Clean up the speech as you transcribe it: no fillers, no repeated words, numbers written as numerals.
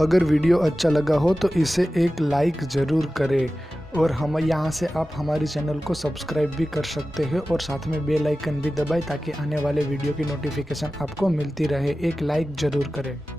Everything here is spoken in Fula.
अगर वीडियो अच्छा लगा हो तो इसे एक लाइक ज़रूर करें और हम यहाँ से आप हमारे चैनल को सब्सक्राइब भी कर सकते हैं और साथ में बेल आइकन भी दबाएं ताकि आने वाले वीडियो की नोटिफिकेशन आपको मिलती रहे। एक लाइक ज़रूर करें।